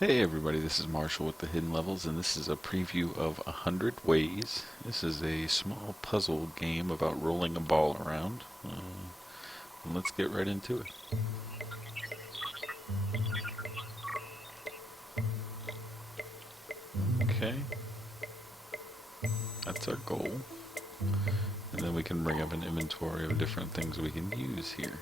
Hey everybody, this is Marshall with the Hidden Levels, and this is a preview of 100 Ways. This is a small puzzle game about rolling a ball around. And let's get right into it. Okay, that's our goal. And then we can bring up an inventory of different things we can use here.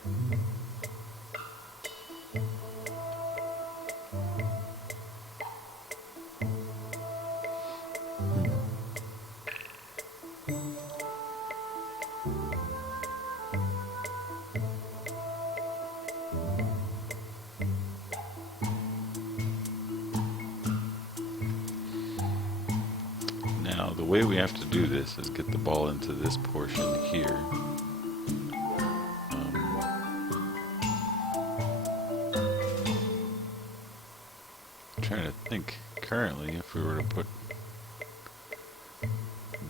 Now, the way we have to do this is get the ball into this portion here. I'm trying to think currently if we were to put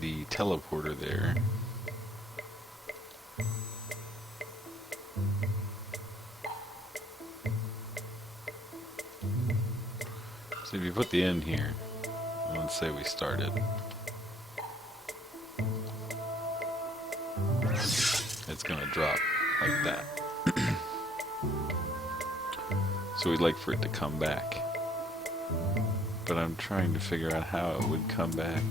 the teleporter there. So if you put the end here, let's say we started. It's gonna drop like that. So we'd like for it to come back. But I'm trying to figure out how it would come back.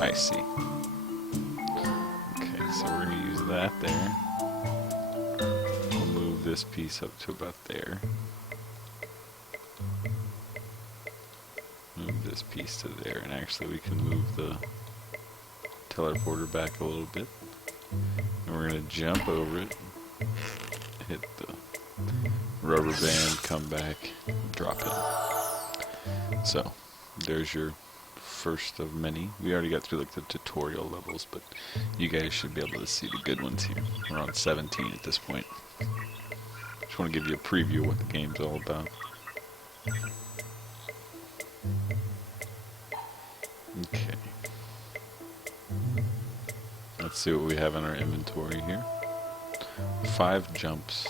I see. Okay, so we're gonna use that there. We'll move this piece up to about there. Move this piece to there, and actually we can move the teleporter back a little bit. And we're gonna jump over it, hit the rubber band, come back, drop it. So, there's your first of many. We already got through like the tutorial levels, but you guys should be able to see the good ones here. We're on 17 at this point. Just want to give you a preview of what the game's all about. Okay. Let's see what we have in our inventory here. 5 jumps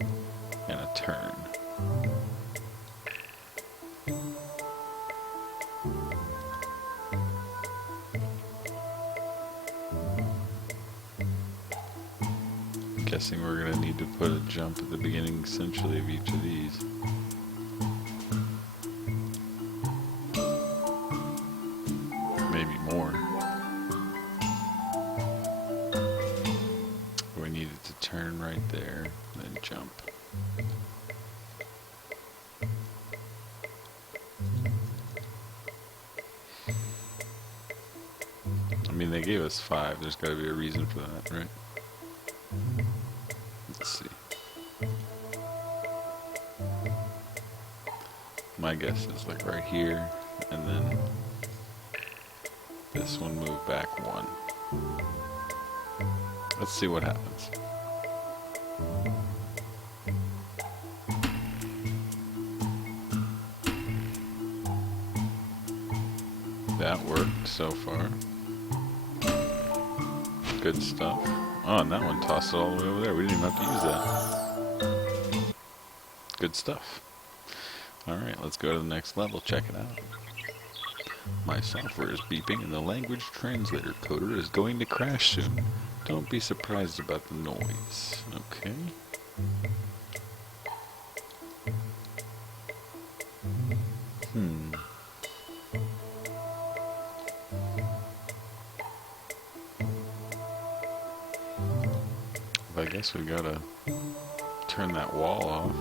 and a turn. I'm guessing we're going to need to put a jump at the beginning essentially of each of these. Maybe more. We need it to turn right there, then jump. I mean, they gave us 5. There's got to be a reason for that, right? Let's see. My guess is like right here, and then this one move back 1. Let's see what happens. That worked so far. Good stuff. Oh, and that one tossed it all the way over there. We didn't even have to use that. Good stuff. Alright, let's go to the next level. Check it out. My software is beeping and the language translator coder is going to crash soon. Don't be surprised about the noise. Okay. I guess we gotta turn that wall off.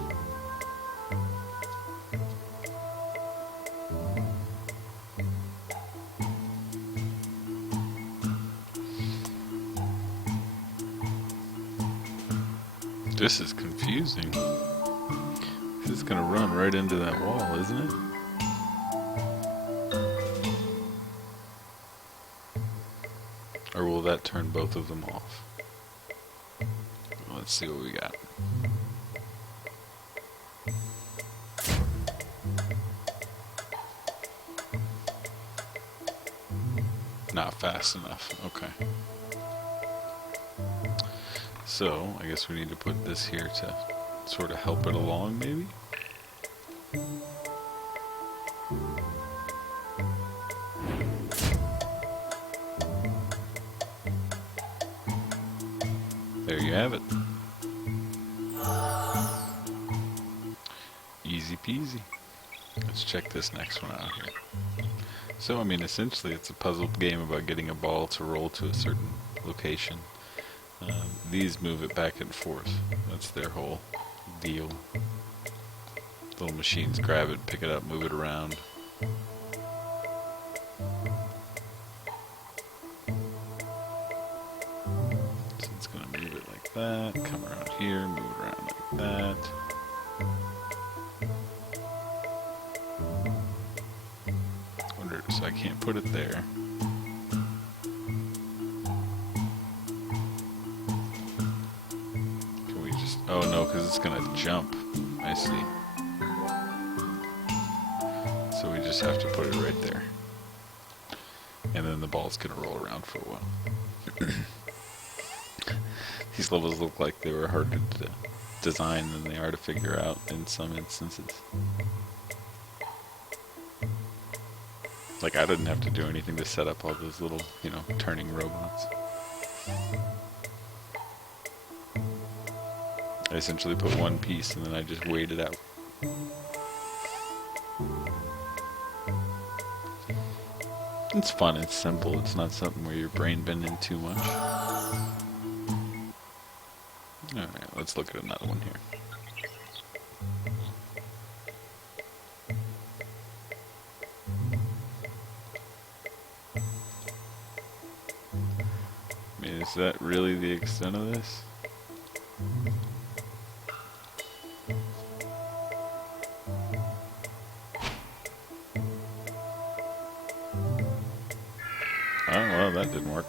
This is confusing. This is gonna run right into that wall, isn't it? Or will that turn both of them off? Let's see what we got. Not fast enough. Okay. So, I guess we need to put this here to sort of help it along, maybe? There you have it. Easy peasy. Let's check this next one out here. So, I mean, essentially it's a puzzle game about getting a ball to roll to a certain location. These move it back and forth. That's their whole deal. Little machines grab it, pick it up, move it around. So it's going to move it like that, come around here, move it around like that. So I can't put it there. Can we just... Oh no, because it's going to jump. I see. So we just have to put it right there. And then the ball's going to roll around for a while. These levels look like they were harder to design than they are to figure out in some instances. Like, I didn't have to do anything to set up all those little, you know, turning robots. I essentially put one piece and then I just waited out. It's fun, it's simple, it's not something where your brain bending too much. Alright, let's look at another one here. Is that really the extent of this? Oh, well, that didn't work.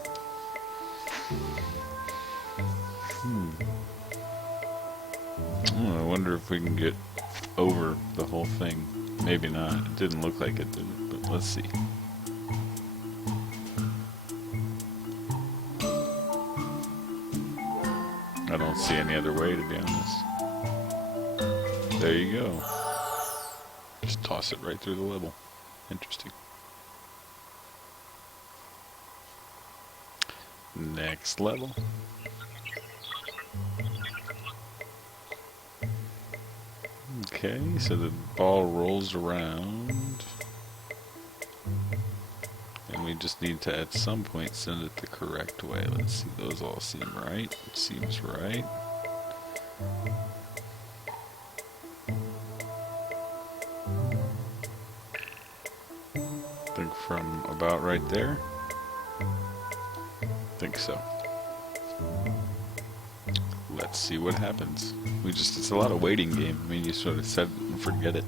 Oh, I wonder if we can get over the whole thing. Maybe not. It didn't look like it did, but let's see. I don't see any other way, to be honest. There you go. Just toss it right through the level. Interesting. Next level. Okay, so the ball rolls around. And we just need to, at some point, send it the correct way. Let's see, those all seem right. It seems right. I think from about right there. I think so. Let's see what happens. It's a lot of waiting game. I mean, you sort of set it and forget it.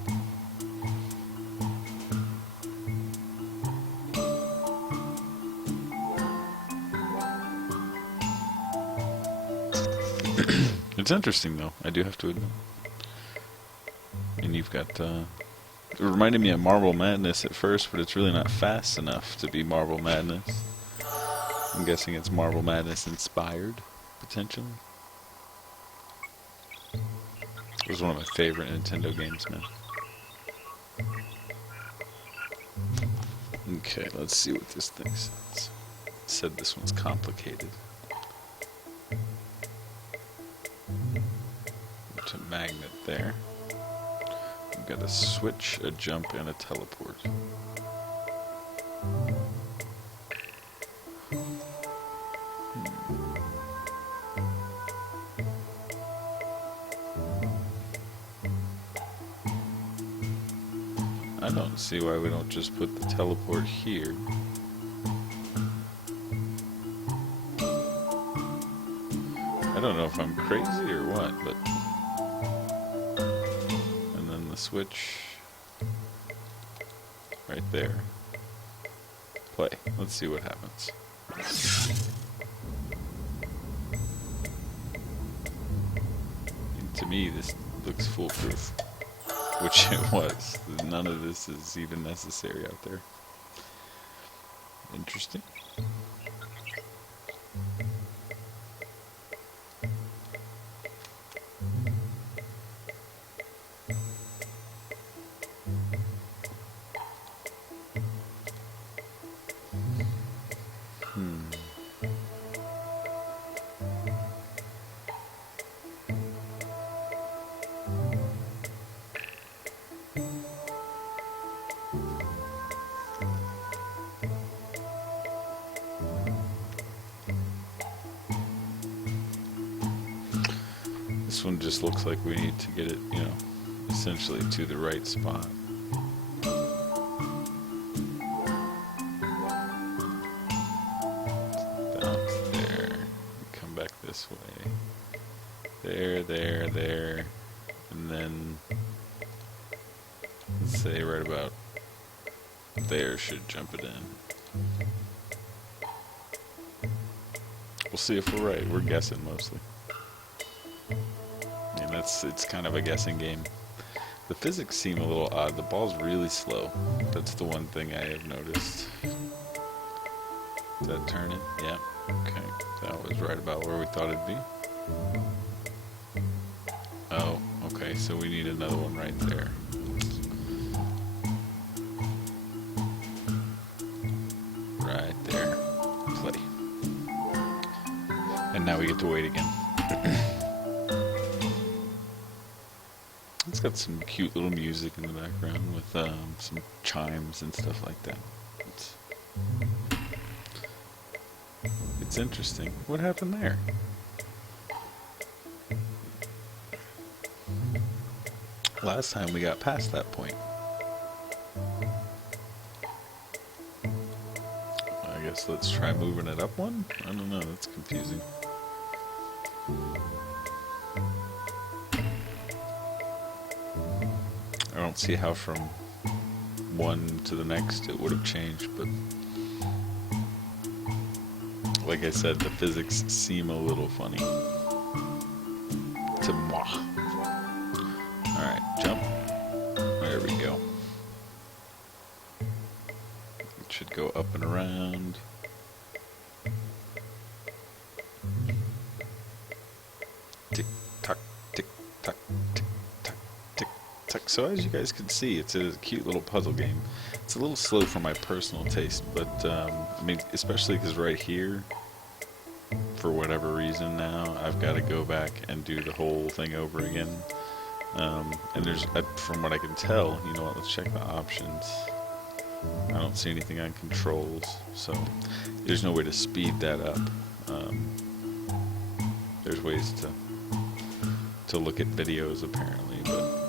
It's interesting, though. I do have to admit. And you've got, it reminded me of Marble Madness at first, but it's really not fast enough to be Marble Madness. I'm guessing it's Marble Madness inspired, potentially. It was one of my favorite Nintendo games, man. Okay, let's see what this thing says. It said this one's complicated. There's a magnet there. We've got a switch, a jump, and a teleport. I don't see why we don't just put the teleport here. I don't know if I'm crazy or what, but... And then the switch... right there. Play. Let's see what happens. And to me, this looks foolproof. Which it was. None of this is even necessary out there. Interesting. This one just looks like we need to get it, you know, essentially to the right spot. Down there. Come back this way. There, there, there. And then, let's say right about there should jump it in. We'll see if we're right. We're guessing mostly. And it's kind of a guessing game. The physics seem a little odd. The ball's really slow. That's the one thing I have noticed. Does that turn it? Yeah. Okay. That was right about where we thought it'd be. Oh, okay. So we need another one right there. Right there. Play. And now we get to wait again. It's got some cute little music in the background with some chimes and stuff like that. It's interesting. What happened there? Last time we got past that point. I guess let's try moving it up one? I don't know, that's confusing. I don't see how from one to the next it would have changed, but like I said, the physics seem a little funny to moi. Alright, jump. There we go. It should go up and around. Tick tock, tick tock, tick tock, tick tock. So as you guys can see, it's a cute little puzzle game. It's a little slow for my personal taste, but I mean, especially because right here, for whatever reason now, I've got to go back and do the whole thing over again. And there's, from what I can tell, you know what, let's check the options. I don't see anything on controls, so there's no way to speed that up. There's ways to look at videos apparently, but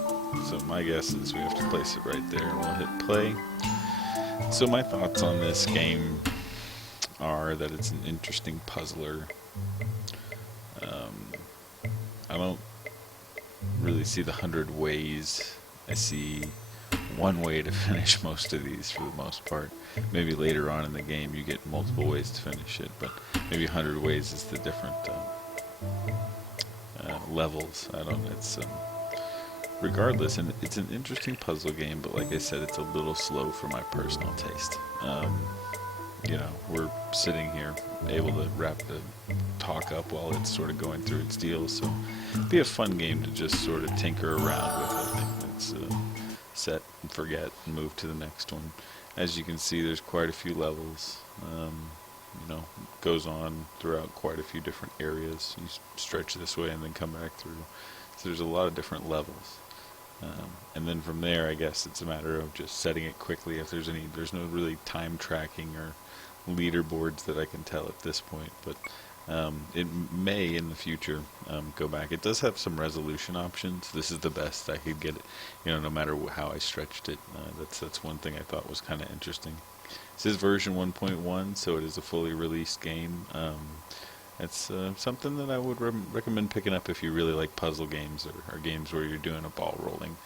so my guess is we have to place it right there and we'll hit play. So my thoughts on this game are that it's an interesting puzzler. I don't really see the 100 ways. I see one way to finish most of these for the most part. Maybe later on in the game you get multiple ways to finish it, but maybe 100 ways is the different levels. I don't know. It's regardless, and it's an interesting puzzle game, but like I said, it's a little slow for my personal taste. You know, we're sitting here able to wrap the talk up while it's sort of going through its deals, so it'd be a fun game to just sort of tinker around with. I think it's set and forget and move to the next one. As you can see, there's quite a few levels. You know, it goes on throughout quite a few different areas. You stretch this way and then come back through. So there's a lot of different levels. And then from there, I guess it's a matter of just setting it quickly. If there's no really time tracking or leaderboards that I can tell at this point, but it may in the future go back. It does have some resolution options. This is the best I could get it, you know, no matter how I stretched it. That's one thing I thought was kind of interesting. This is version 1.1, so it is a fully released game. It's something that I would recommend picking up if you really like puzzle games or games where you're doing a ball rolling.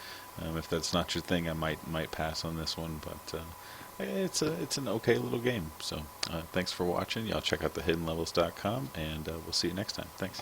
If that's not your thing, I might pass on this one, but it's an okay little game. So thanks for watching. Y'all check out thehiddenlevels.com, and we'll see you next time. Thanks.